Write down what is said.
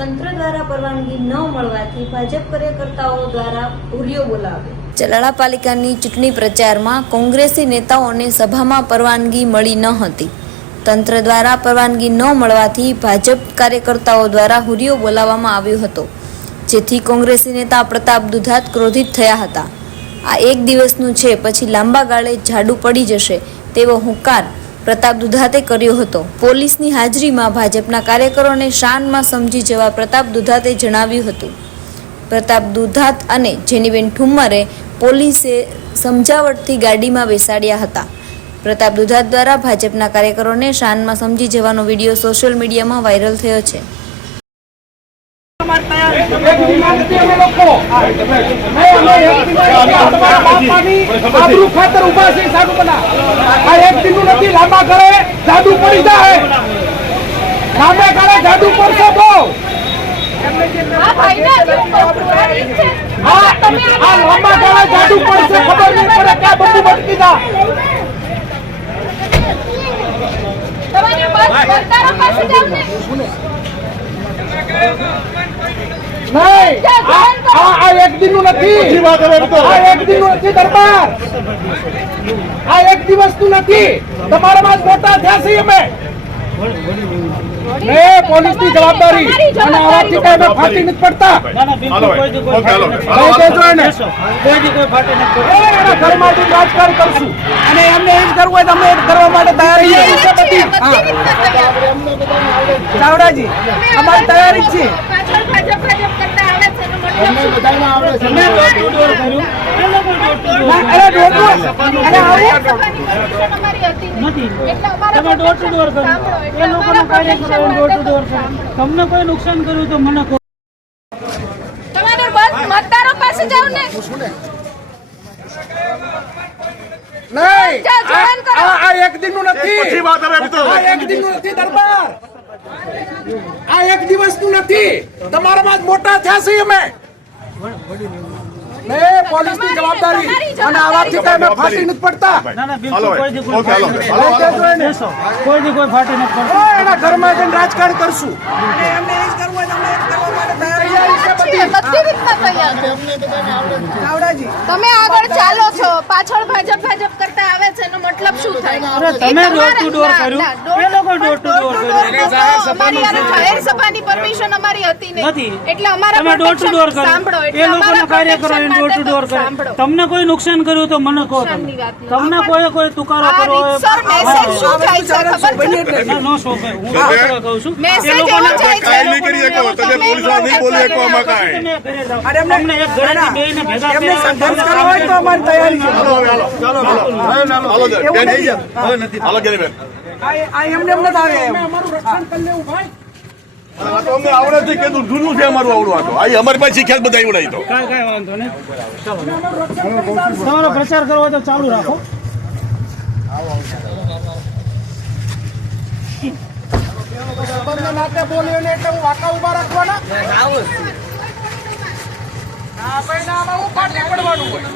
તંત્ર દ્વારા પરવાનગી ન મળવાથી ભાજપ કાર્યકર્તાઓ દ્વારા હુરિયો બોલાવ્યો। ચલાળા પાલિકાની ચૂંટણી પ્રચારમાં કોંગ્રેસી નેતાઓને સભામાં પરવાનગી મળી ન હતી। તંત્ર દ્વારા પરવાનગી ન મળવાથી ભાજપ કાર્યકર્તાઓ દ્વારા હુરિયો બોલાવવામાં આવ્યો હતો, જેથી કોંગ્રેસી નેતા પ્રતાપ દુધાત ક્રોધિત થયા હતા। આ એક દિવસનું છે, પછી લાંબા ગાળે જાડુ પડી જશે તેવો હુંકાર પ્રતાપ દુધાતે કર્યો હતો। પોલીસની હાજરીમાં ભાજપના કાર્યકરોને શાનમાં સમજી જવા પ્રતાપ દુધાતે જણાવ્યું હતું। પ્રતાપ દુધાત અને જેનીબેન ઠુમ્મરે પોલીસે સમજાવટથી ગાડીમાં બેસાડ્યા હતા। પ્રતાપ દુધાત દ્વારા ભાજપના કાર્યકરોને શાનમાં સમજી જવાનો વિડીયો સોશિયલ મીડિયામાં વાયરલ થયો છે। પોલીસની જવાબદારી અને આવાથી કઈ ફાટી નથી પડતા। ઘરમાં રાજકારણ કરશું અને એમને એમ કરવું હોય તો અમે કરવા માટે તૈયારી છીએ। ચાવડાજી અમારી તૈયારી છે। તમને કોઈ નુકસાન કર્યું તો મને મતદારો પાસે જાવ ને આ એક દિનનું નથી, આ એક દિનનું નથી દરબાર, આ એક દિવસનું નથી। તમારામાં જ મોટા થયા છીએ અમે। પોલીસની જવાબદારી અને આવાથી કઈ ફાટી નથી પડતા। કોઈ ફાટી નથી પડતા। એના ઘરમાં જઈને રાજકારણ કરશું એમને એ જ કરવું હોય તો અમે કરવા માટે તૈયારી છે। તમે આગળ ચાલો છો, પાછળ ભાજપ કરતા આવે છે, એનો મતલબ શું થાય? તમે ડોર ટુ ડોર કર્યું, એ લોકો ડોર ટુ ડોર કર્યું। અમારી જાહેર સભાની પરમિશન અમારી હતી નથી, એટલે અમારા તમે ડોર ટુ ડોર સાંભળો, કર્યું, એ લોકોના કાર્યકરો ડોર ટુ ડોર કર્યું। તમને કોઈ નુકસાન કર્યું તો મને કહો। તમને કોઈ તુકારો કર્યો હોય સર, મેસેજ શું જાય છે ખબર છે? નો શોભે, હું કહું છું મેસેજ એવો જાય છે તમને એક ઘરેથી બેયને ભેગા એમને સંઘર્ષ કરવો હોય તો અમારી તૈયારી છે। આ એમને એમ નથી આવે, અમારું રક્ષણ કરી લેવું ભાઈ। આવડે છે કે જૂનું છે અમારું આવડું આતો અમારી પાસે શીખ્યા બધા આવડાય તો કઈ વાંધો નહીં। તમારો પ્રચાર કરવો તો ચાલુ રાખો। નાતે બોલ્યો ને એટલે વાંકા ઉભા રાખવાના। હા ભાઈ, ના આમાં હું ફાટી પડવાનું હોય।